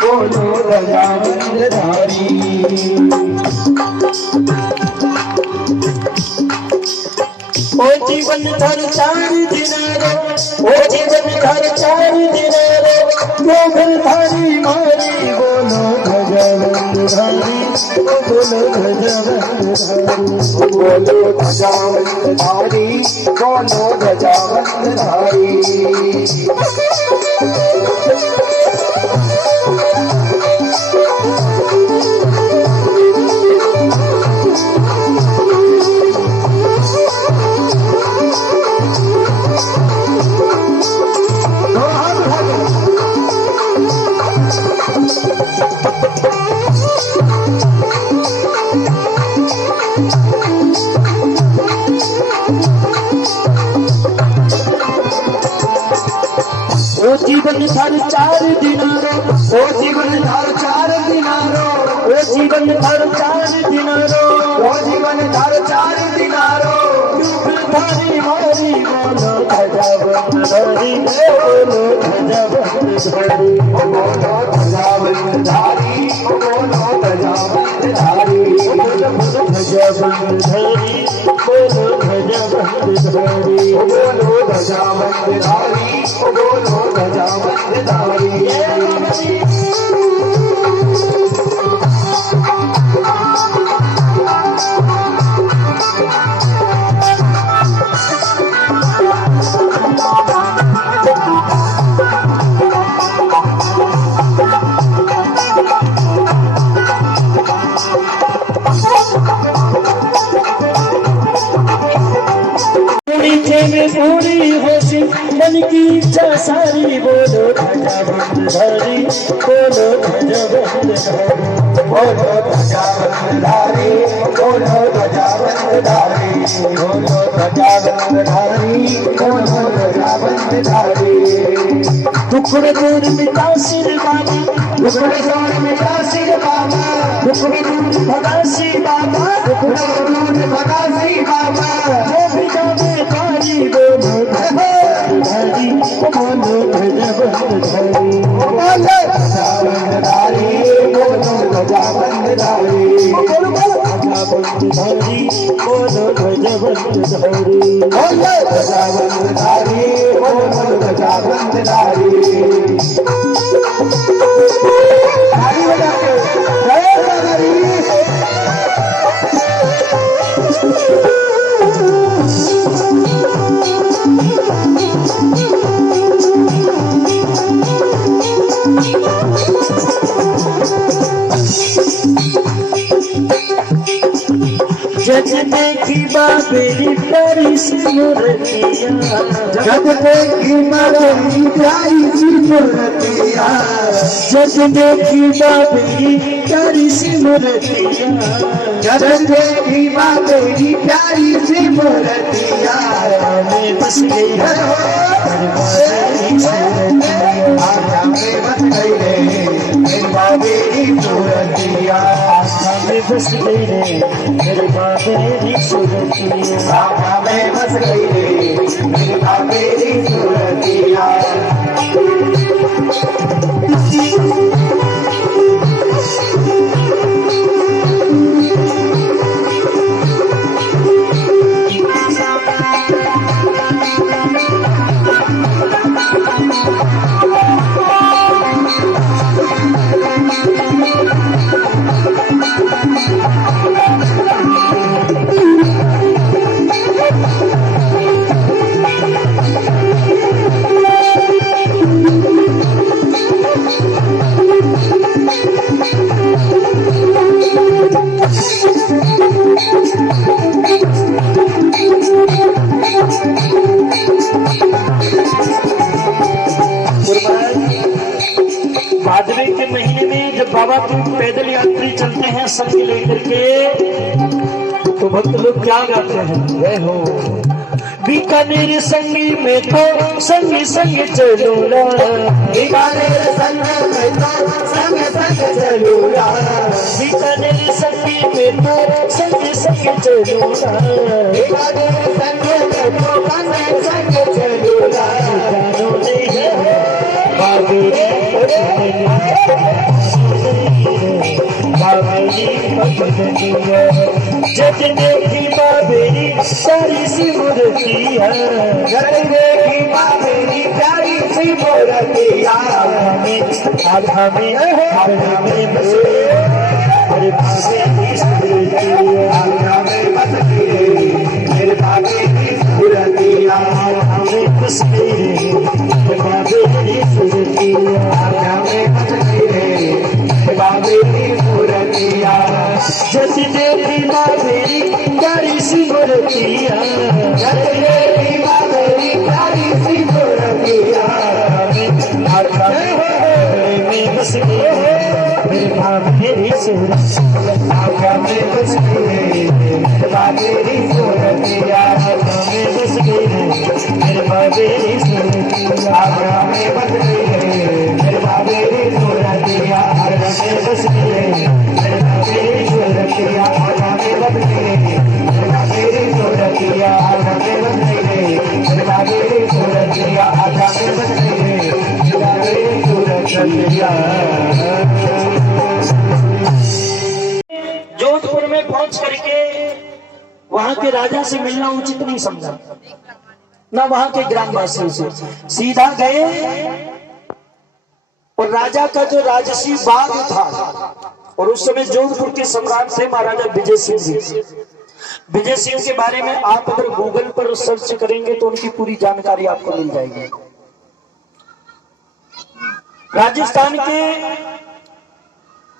बोलो गजाननधारी। ओ जीवन धर 4 दिनारो, ओ जीवन धर 4 दिनारो, गोगलधारी मारी बोलो गजाननधारी, बोलो गजाननधारी, बोलो गजाननधारी, बोलो गजाननधारी। ओ जीवन धर 4 दिनारो, ओ जीवन धर 4 दिनारो, ओ जीवन धर 4 दिनारो, ओ जीवन धर 4 दिनारो, गोगलधारी मारी बोलो गजाननधारी, बोलो गजाननधारी, बोलो गजाननधारी, बोलो गजाननधारी, बोलो गजाननधारी, बोलो गजाननधारी, बोलो गजाननधारी, बोलो गजाननधारी। में पूरी होशी मन की इच्छा सारी, बोलो गजाननधारी, बोलो गजाननधारी, बोलो गजाननधारी, बोलो गजाननधारी, बोलो गजाननधारी, बोलो गजाननधारी। दुखड़े दूर मिटा सिर बाबा, दुखड़े दूर मिटा सिर बाबा, दुखड़े दूर भगा सिर बाबा, दुखड़े दूर भगा सिर बाबा, जो भी जावे तारी बोलो गजाननधारी, बोलो गजाननधारी, बोलो गजाननधारी, बोलो गजाननधारी, बोलो गजाननधारी, बोलो गजाननधारी, बोलो गजाननधारी, बोलो गजाननधारी। ताली बजा के जय गजाननधारी। जग देखी बाबेरी प्यारी सी मूर्तिया, जग देखी बाबेरी प्यारी सी मूर्तिया, जग देखी बाबेरी प्यारी सी मूर्तिया, जग देखी बाबेरी प्यारी सी मूर्तिया, में बस गई है बाबेरी मूर्तिया, में बस गई है बाबेरी मूर्तिया, में बस गई रे मेरे बाबेरी सूरतिया, आँखा में बस गई रे मेरे बाबेरी सूरतिया। भादवे के महीने में जब बाबा के पैदल यात्री चलते हैं संग लेकर के, तो भक्त लोग क्या गाते हैं? जय हो बीकानेर संगी में तो संगी संग चलूला, बीकानेर संग में तो संग संग चलूला, बीकानेर संगी में तो संग संग चलूला, बीकानेर संग में तो संग संग चलूला। बाबेरी बाबेरी पतलिया जज देखी बाबेरी सारी सी मूर्तिया जज देखी बाबेरी प्यारी सी मूर्तिया आधा में बसे मेरे बाबेरी सूरतिया आधा में बसे मेरे बाबेरी सूरतिया आधा में बसे मेरे बाबेरी सूरतिया आधा में बसे बाबेरी मूर्तिया जज देखी बाबेरी प्यारी सी मूर्तिया जज देखी बाबेरी प्यारी सी मूर्तिया में बस मेरे बाबेरी सूरतिया में बस मेरे बाबेरी सूरतिया में बस मेरे बाबेरी सूरतिया में बस मेरे बाबेरी सूरतिया में बस मेरे बाबेरी सूरतिया में बस मेरे बाबेरी सूरतिया में बस मेरे बाबेरी सूरतिया में बस मेरे बाबेरी सूरतिया। जोधपुर में पहुंच करके वहां के राजा से मिलना उचित नहीं समझा, ना वहां के ग्रामवासियों से, सीधा गए और राजा का जो राजसी बाग था, और उस समय जोधपुर के सम्राट थे महाराजा विजय सिंह जी। विजय सिंह के बारे में आप अगर गूगल पर सर्च करेंगे तो उनकी पूरी जानकारी आपको मिल जाएगी। राजस्थान के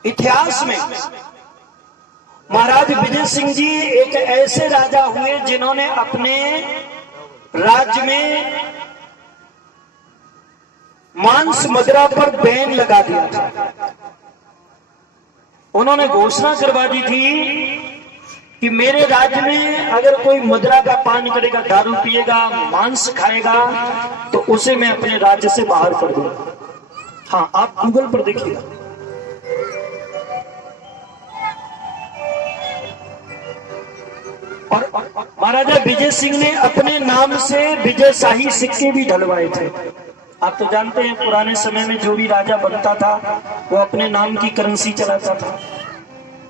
इतिहास में महाराज विजय सिंह जी एक ऐसे राजा हुए जिन्होंने अपने राज्य में मांस मदिरा पर बैन लगा दिया था। उन्होंने घोषणा करवा दी थी कि मेरे राज्य में अगर कोई मदिरा का पान करेगा, दारू पिएगा, मांस खाएगा, तो उसे मैं अपने राज्य से बाहर कर दूंगा। हाँ, आप गूगल पर देखिएगा। और महाराजा विजय सिंह ने अपने नाम से विजय शाही सिक्के भी ढलवाए थे। आप तो जानते हैं पुराने समय में जो भी राजा बनता था वो अपने नाम की करेंसी चलाता था,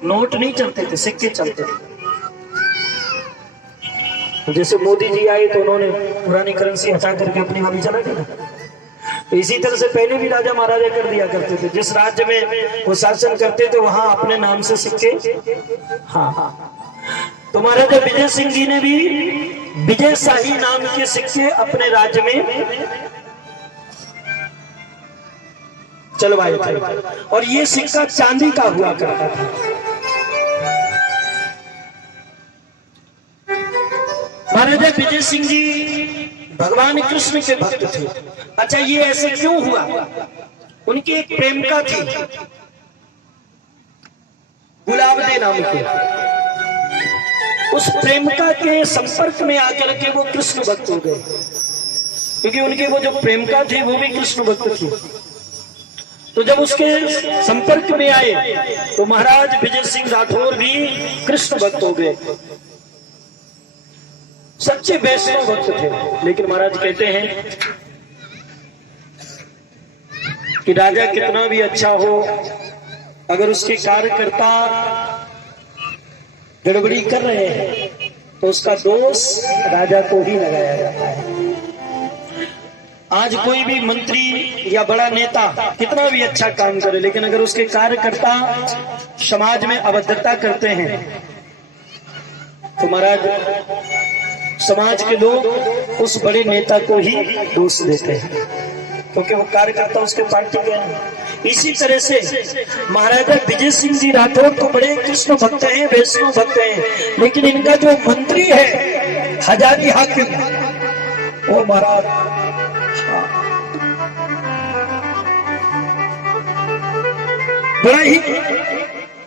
नोट नहीं चलते थे, सिक्के चलते थे। जैसे मोदी जी आए तो उन्होंने पुरानी करेंसी हटा करके अपनी वाली चला दी ना, तो इसी तरह से पहले भी राजा महाराजा कर दिया करते थे। जिस राज्य में वो शासन करते थे वहां अपने नाम से सिक्के। हाँ, तो महाराजा विजय सिंह जी ने भी विजय शाही नाम के सिक्के अपने राज्य में चलवाए थे, और ये सिक्का चांदी का हुआ करता था। महाराजा विजय सिंह जी भगवान कृष्ण के भक्त थे। अच्छा, ये ऐसे क्यों हुआ? उनकी एक प्रेमिका थी गुलाबदे नाम की। उस प्रेमिका के संपर्क में आकर के वो कृष्ण भक्त हो गए, क्योंकि उनकी वो जो प्रेमिका थी वो भी कृष्ण भक्त थी। तो जब उसके संपर्क में आए तो महाराज विजय सिंह राठौर भी कृष्ण भक्त हो गए, सच्चे वैष्णव भक्त थे। लेकिन महाराज कहते हैं कि राजा कितना भी अच्छा हो, अगर उसके कार्यकर्ता गड़बड़ी कर रहे हैं तो उसका दोष राजा को ही लगाया जाता है। आज कोई भी मंत्री या बड़ा नेता कितना भी अच्छा काम करे, लेकिन अगर उसके कार्यकर्ता समाज में अभद्रता करते हैं तो महाराज समाज के लोग उस बड़े नेता को ही दोष देते हैं, क्योंकि वो कार्यकर्ता उसके पार्टी के हैं। इसी तरह से महाराजा विजय सिंह जी राठौर तो बड़े कृष्ण भक्त हैं, वैष्णव भक्त हैं, लेकिन इनका जो मंत्री है हजारी हाकिम, वो महाराज बड़ा ही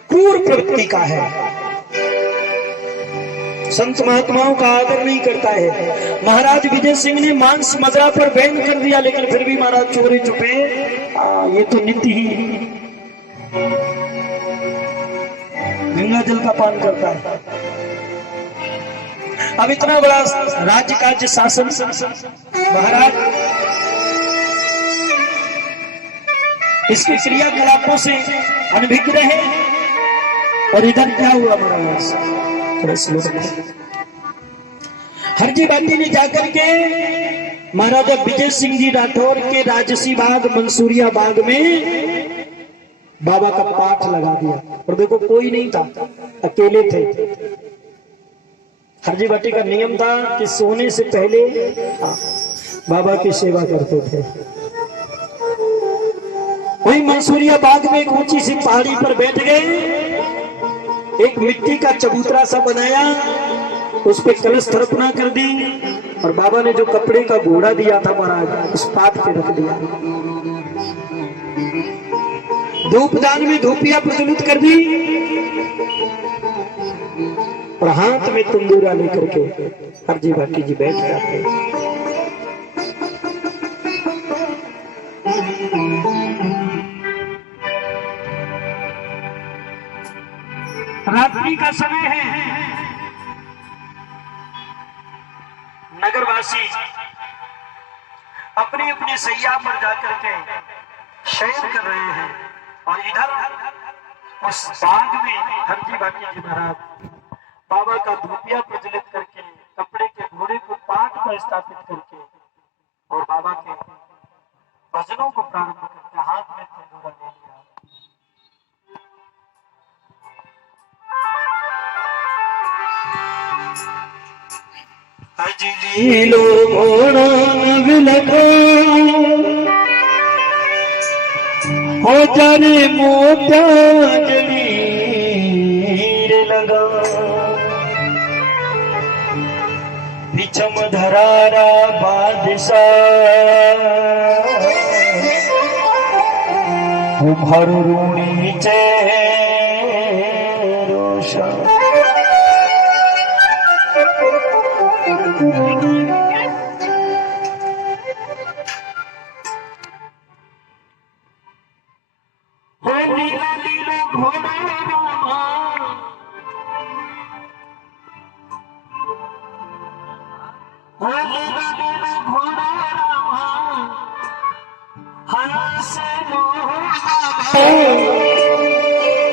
क्रूर प्रवृत्ति का है, संत महात्माओं का आदर नहीं करता है। महाराज विजय सिंह ने मांस मदिरा पर बैन कर दिया, लेकिन फिर भी महाराज चोरी छुपे ये तो नित्य ही गंगा जल का पान करता है। अब इतना बड़ा राज्य कार्य शासन महाराज इसके क्रियाकलापों से अनभिज्ञ रहे। और इधर क्या हुआ महाराज, हरजी बाटी ने जाकर के महाराजा विजय सिंह जी राठौर के राजसी बाग मंसूरिया बाग में बाबा का पाठ लगा दिया। और देखो कोई नहीं था, अकेले थे। हरजी बाटी का नियम था कि सोने से पहले बाबा की सेवा करते थे। वही मंसूरिया बाग में एक ऊंची सी पहाड़ी पर बैठ गए, एक मिट्टी का चबूतरा सा बनाया, उस पे कलश स्थापना कर दी और बाबा ने जो कपड़े का घोड़ा दिया था महाराज उस पाठ पे रख दिया। धूपदान में धूपिया प्रज्वलित कर दी और हाथ में तंदूरा लेकर के हरजी बाटी जी बैठ जाते। रात्रि का समय है, नगरवासी अपने अपने सैया पर जाकर के शयन कर रहे हैं। और इधर उस बाग में हरजी बाटी जी महाराज बाबा का धूपिया प्रज्वलित करके कपड़े के घोड़े को पाठ पर स्थापित करके और बाबा के भजनों को प्रारंभ करके हाथ में तंदूरा ले लिया। अजलीलो घोड़ा विलको हो जाने मोटा जलीर लगा, विचम धरारा बादशाह उभर रूणी चे रोशा।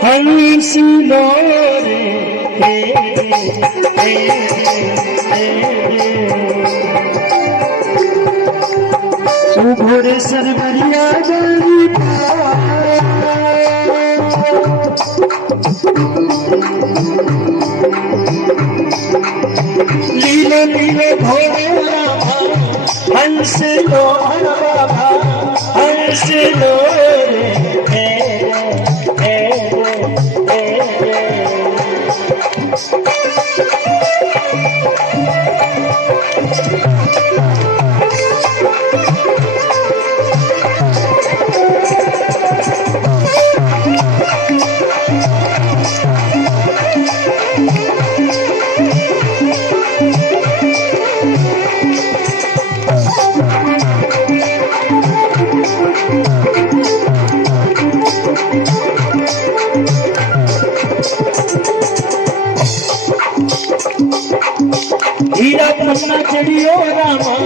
हंस लो उभर सरबरिया लीले लीले घोड़े हंस लो बाबा हंस लो हीरा पन्ना चढ़ियो रामा,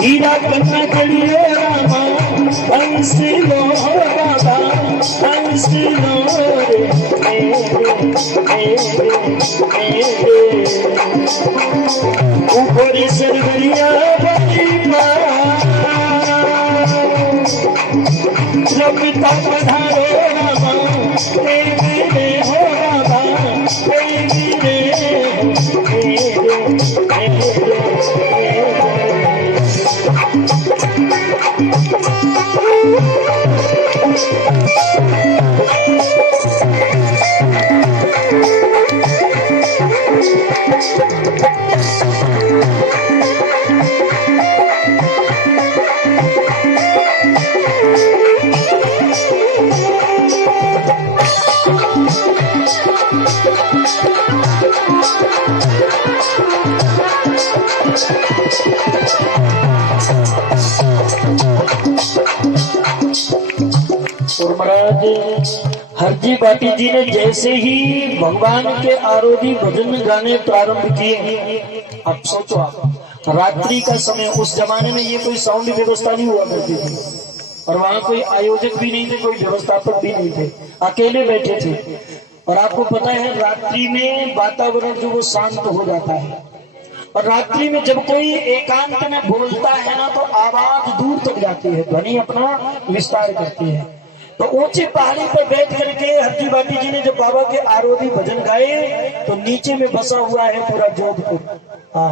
हीरा पन्ना चढ़ियो रामा, हंस लो बाबा हंस लो ऊपरी सरवरिया बड़ी रबता पधारो रामा हो रामा और महाराज हरजी बाटी जी ने जैसे ही भगवान के आरोधी भजन गाने प्रारंभ किए, अब सोचो आप रात्रि का समय, उस जमाने में ये कोई साउंड व्यवस्था नहीं हुआ करती थी और वहां कोई आयोजक भी नहीं थे, कोई व्यवस्थापक भी नहीं थे, अकेले बैठे थे। और आपको पता है रात्रि में वातावरण जो वो शांत हो जाता है, और रात्रि में जब कोई एकांत में बोलता है ना तो आवाज दूर तक जाती है, ध्वनि अपना विस्तार करती है। तो ऊंची पहाड़ी पर बैठ करके हरजी बाटी जी ने जब बाबा के आरोधी भजन गाए तो नीचे में बसा हुआ है पूरा जोधपुर। हाँ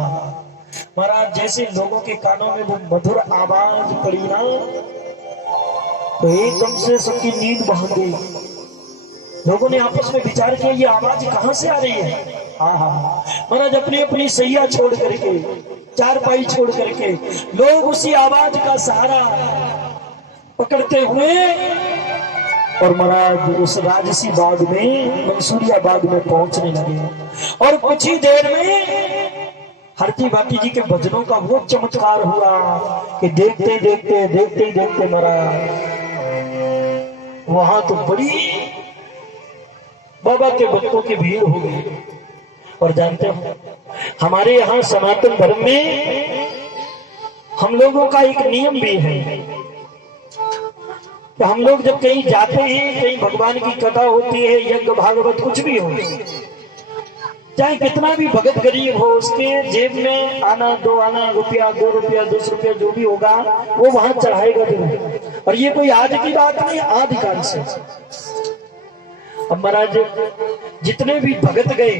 महाराज, जैसे लोगों के कानों में वो मधुर आवाज पड़ी ना तो एकदम से सबकी नींद भाग गई। लोगों ने आपस में विचार किया ये आवाज कहां से आ रही है। हाँ महाराज, अपनी अपनी सैया छोड़ करके, चारपाई छोड़ करके लोग उसी आवाज का सहारा पकड़ते हुए और महाराज उस राजसी बाग में, मंसूरिया बाग में पहुंचने लगे। और कुछ ही देर में हरजी बाटी जी के भजनों का वो चमत्कार हुआ कि देखते देखते देखते देखते महाराज वहां तो बड़ी बाबा के भक्तों की भीड़ हो गई। और जानते हो हमारे यहाँ सनातन धर्म में हम लोगों का एक नियम भी है कि हम लोग जब कहीं जाते हैं, कहीं भगवान की कथा होती है, यज्ञ भागवत कुछ भी हो, चाहे कितना भी भगत गरीब हो, उसके जेब में आना दो आना रुपया, 2 रुपया 10 रुपया जो भी होगा वो वहां चढ़ाएगा जरूर। और ये कोई आज की बात नहीं, आदिकाल से। अब महाराज जितने भी भगत गए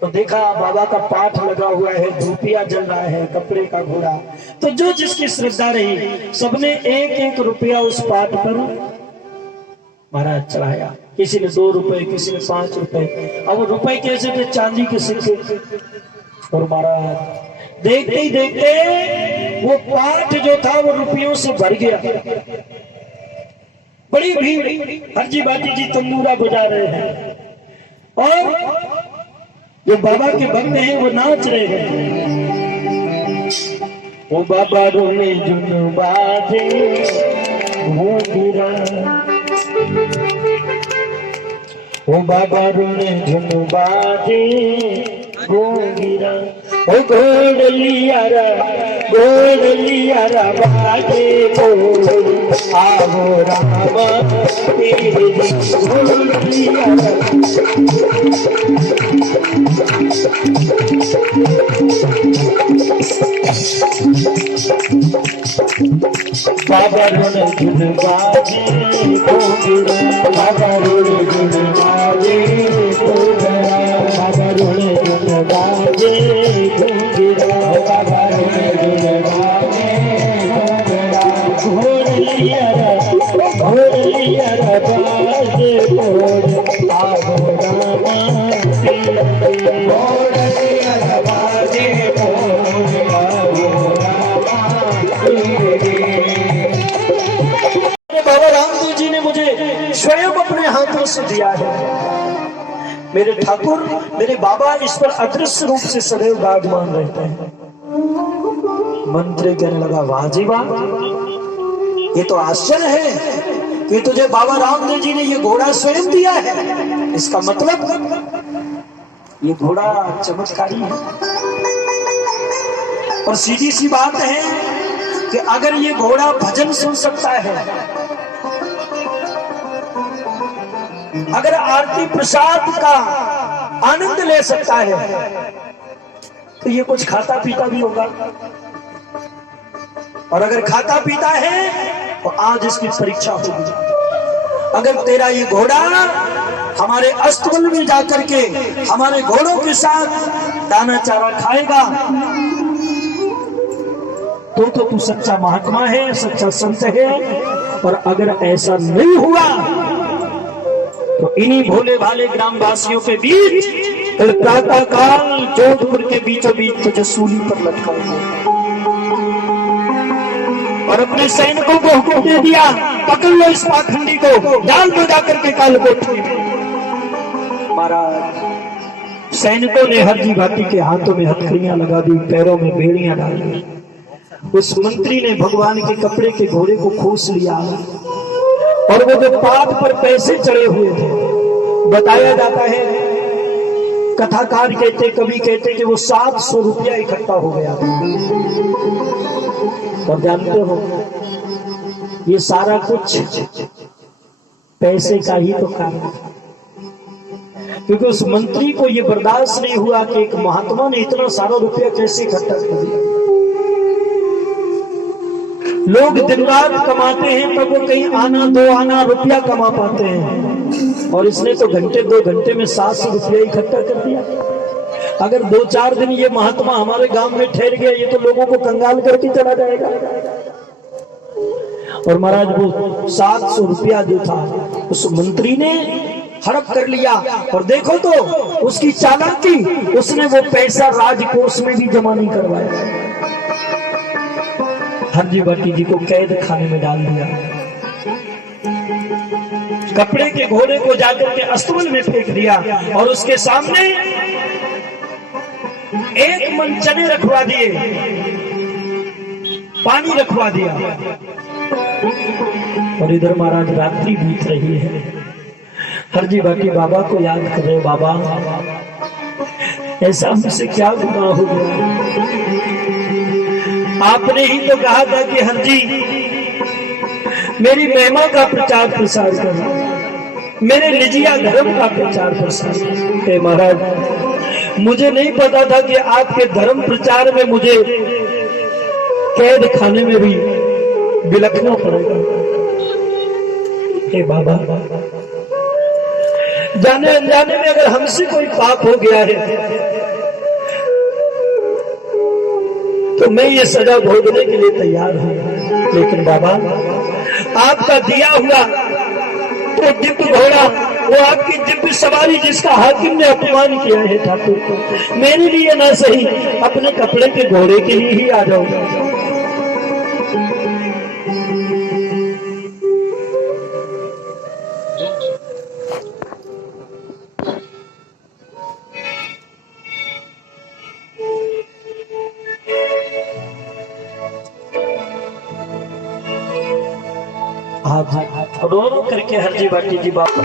तो देखा बाबा का पाठ लगा हुआ है, धूपिया जल रहा है, कपड़े का घोड़ा, तो जो जिसकी श्रद्धा रही सबने 1-1 रुपया उस पाठ पर महाराज चढ़ाया। किसी ने 2 रुपए, किसी ने 5 रुपए। अब रुपए कैसे थे? चांदी के सिक्के। और महाराज देखते ही देखते वो पाठ जो था वो रुपयों से भर गया। बड़ी भीड़, हरजी बाटी जी तंबूरा बजा रहे हैं और जो बाबा के भक्त हैं वो नाच रहे हैं। ओ बाबा रोने जुन बाजे वो गिरा, ओ बाबा रोने जुन बाजे वो गिरा, ओ घोड़लियारा बाजे बोल आवो रामा तेरी घोड़लियारा। बाबा रोने जुन बाजे बोल, बाबा रोने जुन बाजे बोल, बाबा रोने जुन बाजे बोल, बाबा रोने जुन बाजे बोल, घोड़लियारा बाजे बोल आवो रामा तेरी, घोड़लियारा बाजे बोल आवो रामा तेरी। बाबा रामदेव जी ने मुझे स्वयं अपने हाथों से दिया है। मेरे ठाकुर, मेरे बाबा इस पर अदृश्य रूप से सदैव विराजमान रहते हैं। मंत्री कहने लगा वाह जी वाह, ये तो आश्चर्य है कि तुझे बाबा रामदेव जी ने ये घोड़ा स्वयं दिया है। इसका मतलब ये घोड़ा चमत्कारी है। और सीधी सी बात है कि अगर ये घोड़ा भजन सुन सकता है, अगर आरती प्रसाद का आनंद ले सकता है, तो ये कुछ खाता पीता भी होगा। और अगर खाता पीता है तो आज इसकी परीक्षा होगी। अगर तेरा ये घोड़ा हमारे अस्तबल में जाकर के हमारे घोड़ों के साथ दाना चारा खाएगा तो तू सच्चा महात्मा है, सच्चा संत है। और अगर ऐसा नहीं हुआ तो इन्हीं भोले भाले ग्रामवासियों के बीच प्रातः काल जोधपुर के बीचों बीच तुझे सूली पर लटकाऊंगा। और अपने सैनिकों को हुक्म दे दिया, पकड़ लो इस पाखंडी को, डाल दो जाकर के काल कोठरी में। महाराज सैनिकों ने हरजी बाटी के हाथों में हथकड़ियां लगा दी, पैरों में बेड़ियां डाल दी। उस मंत्री ने भगवान के कपड़े के घोड़े को खोस लिया और वो जो पाद पर पैसे चढ़े हुए थे, बताया जाता है कथाकार कहते, कवि कहते कि वो 700 रुपया इकट्ठा हो गया। और जानते हो ये सारा कुछ पैसे का ही तो कारण है, क्योंकि उस मंत्री को ये बर्दाश्त नहीं हुआ कि एक महात्मा ने इतना सारा रुपया कैसे इकट्ठा कर दिया। लोग दिन रात कमाते हैं तब वो कहीं आना 2 आना रुपया कमा पाते हैं, और इसने तो घंटे 2 घंटे में 700 रुपया इकट्ठा कर दिया। अगर 2-4 दिन ये महात्मा हमारे गांव में ठहर गया, ये तो लोगों को कंगाल करके चला जाएगा। और महाराज वो 700 रुपया जो था उस मंत्री ने हड़प कर लिया, और देखो तो उसकी चालाकी, उसने वो पैसा राजकोष में भी जमा नहीं करवाया। हरजी भाटी जी को कैद खाने में डाल दिया, कपड़े के घोड़े को जाकर के अस्तबल में फेंक दिया, और उसके सामने 1 मन चने रखवा दिए, पानी रखवा दिया। और इधर महाराज रात्रि बीत रही है, हरजी भाटी बाबा को याद कर रहे, बाबा ऐसा मुझसे क्या गुनाह हो गया। आपने ही तो कहा था कि हरजी मेरी महिमा का प्रचार प्रसार करना, मेरे निजिया धर्म का प्रचार प्रसार करना। महाराज मुझे नहीं पता था कि आपके धर्म प्रचार में मुझे कैद खाने में भी बिलखना पड़ेगा। हे बाबा, जाने अनजाने में अगर हमसे कोई पाप हो गया है तो मैं ये सजा भोगने के लिए तैयार हूं, लेकिन बाबा आपका दिया हुआ वो दिव्य घोड़ा, वो आपकी दिव्य सवारी जिसका हाकिम ने अपमान किया है ठाकुर, मेरे लिए ना सही अपने कपड़े के घोड़े के लिए ही आ जाऊंगा। रो रो करके हरजी भाटी जी बाबा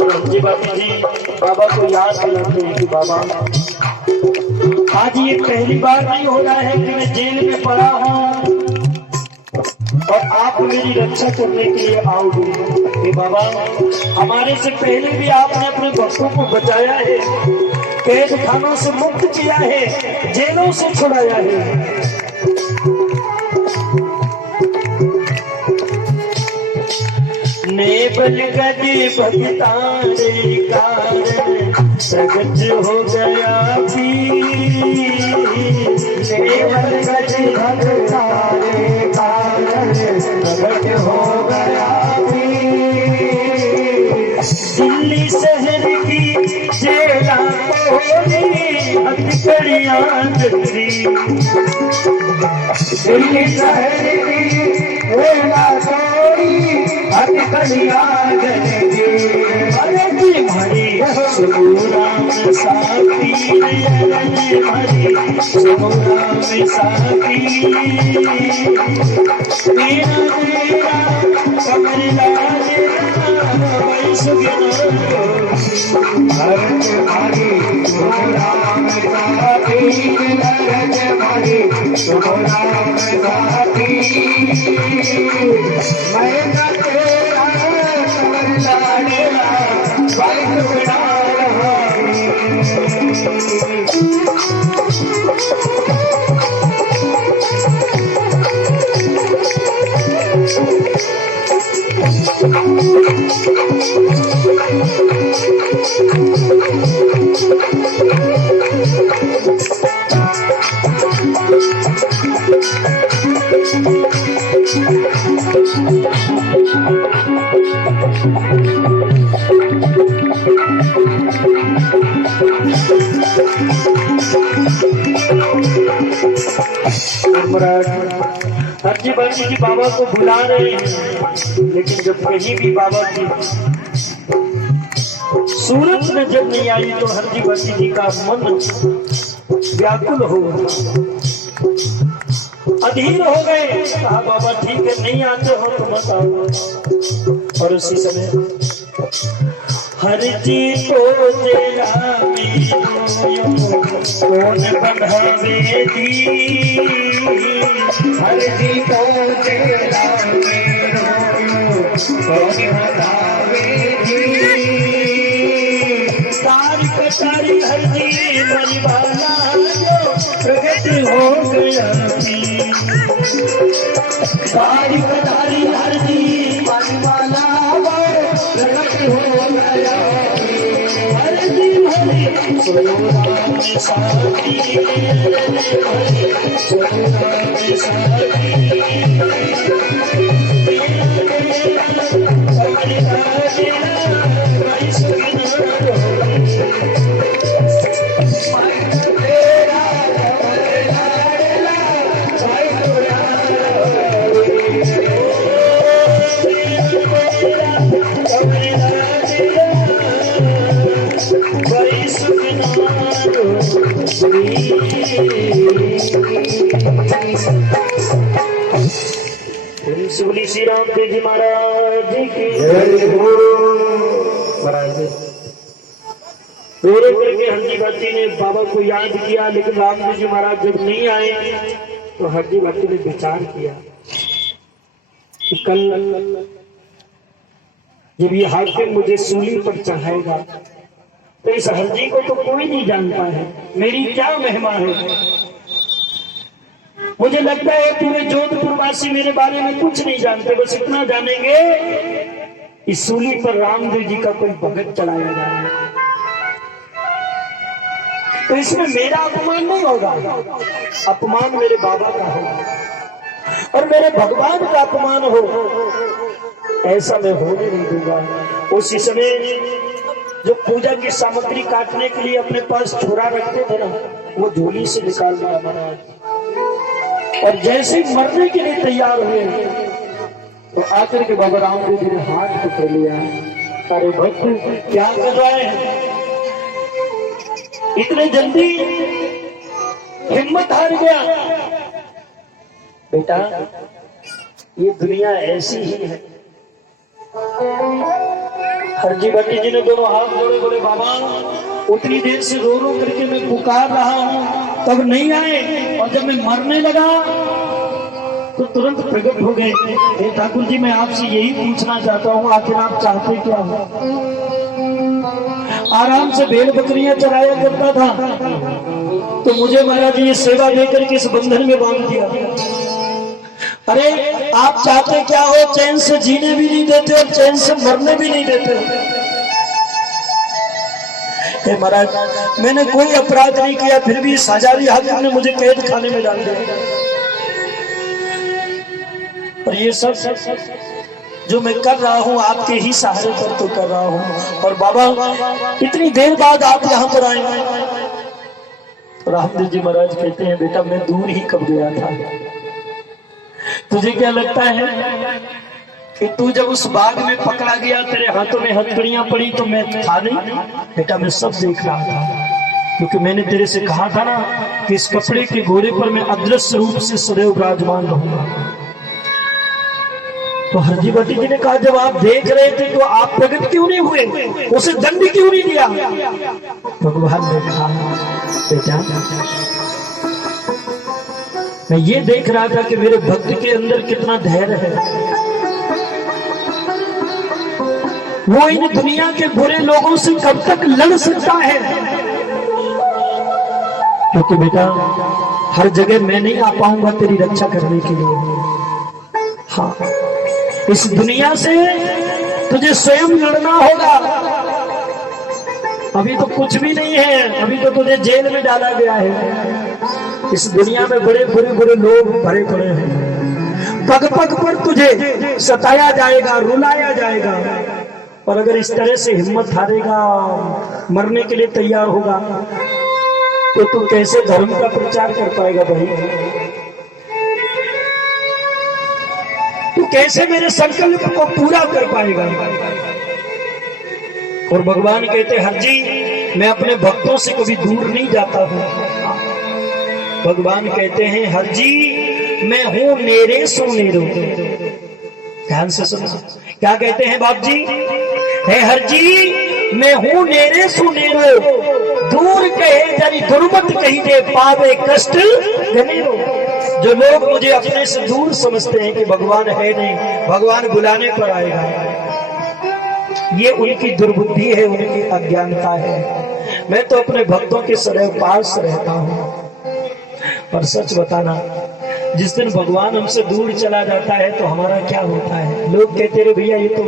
हरजी भाटी जी बाबा को याद दिलाते हैं कि बाबा आज ये पहली बार नहीं हो रहा है कि मैं जेल में पड़ा हूँ और आप मेरी रक्षा करने के लिए आओगे। हे बाबा, हमारे से पहले भी आपने अपने भक्तों को बचाया है, कैद खानों से मुक्त किया है, जेलों से छुड़ाया है। नेबल गदी भक्तारे कारण प्रगट हो गया नेबल गदी भक्तारे कारण प्रगट हो गया दिल्ली शहर की जेला हथकड़ियां जली, दिल्ली शहर की जेला हथकड़ियां जली। अरे जी भरी सुराम साथी, अरे भरी सुराम साथी, मेरा मेरा कमला भरत भारी सुराम साथी, भरत भारी सुराम साथी, मैं तेरा कमला मेरा भाई सुना रहा। हरजी भाटी जी बाबा को बुला रहे हैं, लेकिन जब कहीं भी बाबा की सूरत में जब नहीं आई तो हरजी बसी जी का मन व्याकुल हो गया, अधीर हो गए। कहा बाबा ठीक है, नहीं आते हो तो बताओ। और उसी समय हर जी को तेरा कौन बढ़ावे दी, हर जी को तेरा कौन बढ़ावे दी। सारी कटारी हर जी मरिवाला प्रगट हो गया, सारी कटारी हर जी मरिवाला प्रगट हो गया। हर जी हरि सोराम साथी, सोराम साथी, बोली श्री राम देव जी महाराज की रोरे करके हरजी भट्टी ने बाबा को याद किया, लेकिन रामदेव जी महाराज जब नहीं आए तो हरजी भट्टी ने विचार किया कि कल जब ये हाकिम मुझे सूली पर चढ़ाएगा तो इस हरजी को तो कोई नहीं जानता है, मेरी क्या महिमा है। मुझे लगता है पूरे जोधपुर वासी मेरे बारे में कुछ नहीं जानते, बस इतना जानेंगे इस सूली पर रामदेव जी का कोई भगत चढ़ाया जा रहा है, तो इसमें मेरा अपमान नहीं होगा, अपमान मेरे बाबा का होगा और मेरे भगवान का अपमान हो, ऐसा मैं होने नहीं दूंगा। उसी समय जो पूजा की सामग्री काटने के लिए अपने पास छोरा रखते थे ना, वो झोली से निकाल दिया महाराज, और जैसे ही मरने के लिए तैयार हुए तो आकर के बाबा रामदेव जी ने हाथ पकड़ लिया। अरे भक्त क्या कर रहे हैं, इतने जल्दी हिम्मत हार गया। बेटा ये दुनिया ऐसी ही है। हरजी भट्टी जी ने दोनों हाथ जोड़े, बोले बाबा उतनी देर से रो रो करके मैं पुकार रहा हूँ तब नहीं आए, और जब मैं मरने लगा तो तुरंत प्रकट हो गए। ठाकुर जी मैं आपसे यही पूछना चाहता हूँ, आखिर आप चाहते क्या हो। आराम से भेड़ बकरियां चराया करता था, तो मुझे महाराज ये सेवा देकर के इस बंधन में बांध दिया। अरे आप चाहते क्या हो, चैन से जीने भी नहीं देते और चैन से मरने भी नहीं देते। महाराज मैंने कोई अपराध नहीं किया, फिर भी इस हजारी हाकिम ने मुझे कैद खाने में डाल दिया, और ये सब जो मैं कर रहा हूँ आपके ही सहारे पर तो कर रहा हूँ। और बाबा इतनी देर बाद आप यहाँ पर आए। रामदेव जी महाराज कहते हैं बेटा मैं दूर ही कब गया था, तुझे क्या लगता है कि तू जब उस बाग में पकड़ा गया, तेरे हाथों में हथकड़ियां पड़ी तो मैं था नहीं। बेटा मैं सब देख रहा था, क्योंकि मैंने तेरे से कहा था ना कि इस कपड़े के घोड़े पर मैं अदृश्य रूप से सदैव विराजमान रहूंगा। तो हरजी भट्टी जी ने कहा जब आप देख रहे थे तो आप प्रकट क्यों नहीं हुए, उसे दंड क्यों नहीं दिया। भगवान ने कहा बेटा मैं ये देख रहा था कि मेरे भक्त के अंदर कितना धैर्य है, वो इन दुनिया के बुरे लोगों से कब तक लड़ सकता है। क्योंकि बेटा हर जगह मैं नहीं आ पाऊंगा तेरी रक्षा करने के लिए। हाँ इस दुनिया से तुझे स्वयं लड़ना होगा। अभी तो कुछ भी नहीं है, अभी तो तुझे जेल में डाला गया है। इस दुनिया में बड़े बुरे बुरे लोग भरे पड़े हैं, पग पग पर तुझे सताया जाएगा, रुलाया जाएगा। और अगर इस तरह से हिम्मत हारेगा, मरने के लिए तैयार होगा, तो तू कैसे धर्म का प्रचार कर पाएगा भाई। तू कैसे मेरे संकल्प को पूरा कर पाएगा। और भगवान कहते हर जी मैं अपने भक्तों से कभी दूर नहीं जाता हूं। भगवान कहते हैं हर जी मैं हूं नेरे सो नेरो। ध्यान से सुनो क्या कहते हैं बाप जी, है हर जी मैं हूं नेरे सो नेरो, दूर कहे जरी दुर्मत कही दे पावे कष्ट घनेरो। जो लोग मुझे अपने से दूर समझते हैं कि भगवान है नहीं, भगवान बुलाने पर आएगा, ये उनकी दुर्बुद्धि है, उनकी अज्ञानता है। मैं तो अपने भक्तों के सदैव पास रहता हूं। पर सच बताना, जिस दिन भगवान हमसे दूर चला जाता है तो हमारा क्या होता है? लोग कहते रहे भैया ये तो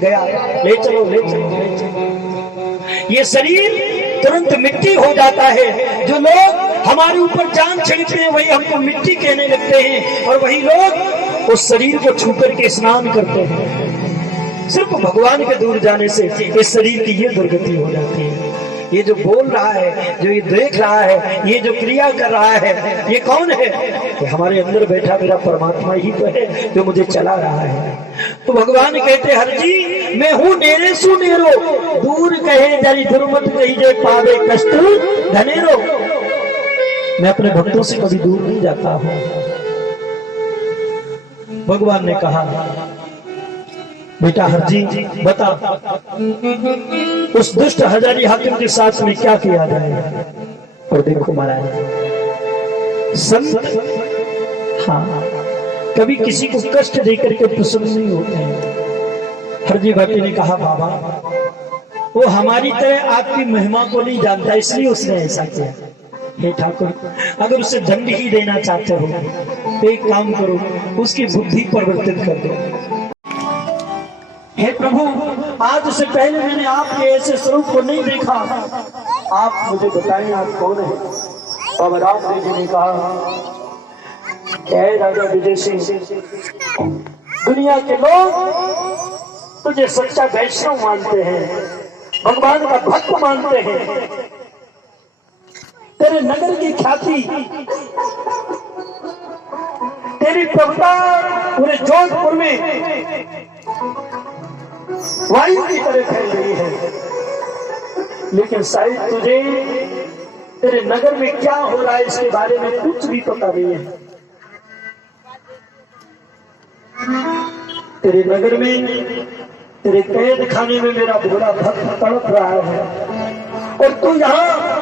गया, ले चलो ले चलो ले चलो। ये शरीर तुरंत मिट्टी हो जाता है। जो लोग हमारे ऊपर जान छिड़कते हैं वही हमको मिट्टी कहने लगते हैं, और वही लोग उस शरीर को छू करके स्नान करते हैं। सिर्फ भगवान के दूर जाने से इस शरीर की ये दुर्गति हो जाती है। ये जो बोल रहा है, जो ये देख रहा है, ये जो क्रिया कर रहा है, ये कौन है? कि हमारे अंदर बैठा मेरा परमात्मा ही तो है जो मुझे चला रहा है। तो भगवान कहते हर जी मैं हूं नेरे सु नेरो, दूर कहे जरी दुर्मत कही दे पावे कष्ट घनेरो। मैं अपने भक्तों से कभी दूर नहीं जाता हूं। भगवान ने कहा बेटा हर जी बता उस दुष्ट हजारी हाकिम के साथ में क्या किया जाए? और देखो महाराज संत हाँ कभी किसी को कष्ट देकर के प्रसन्न नहीं होते हैं। हरजी भाटी ने कहा बाबा वो हमारी तरह आपकी महिमा को नहीं जानता, इसलिए उसने ऐसा किया। हे ठाकुर अगर उसे दंड ही देना चाहते हो तो एक काम करो, उसकी बुद्धि परिवर्तित कर दो। हे प्रभु आज से पहले मैंने आपके ऐसे स्वरूप को नहीं देखा, आप मुझे बताएं आप कौन है? बाबा रामदेव जी ने कहा क्या राजा विजय सिंह, दुनिया के लोग तुझे सच्चा वैष्णव मानते हैं, भगवान का भक्त मानते हैं। तेरे नगर की ख्याति, तेरी प्रभुता पूरे जोधपुर में वायु की तरह फैल रही है, लेकिन शायद तुझे तेरे नगर में क्या हो रहा है इसके बारे में कुछ भी पता नहीं है। तेरे नगर में, तेरे कैद खाने में मेरा भोला भक्त तड़प रहा है, और तू यहाँ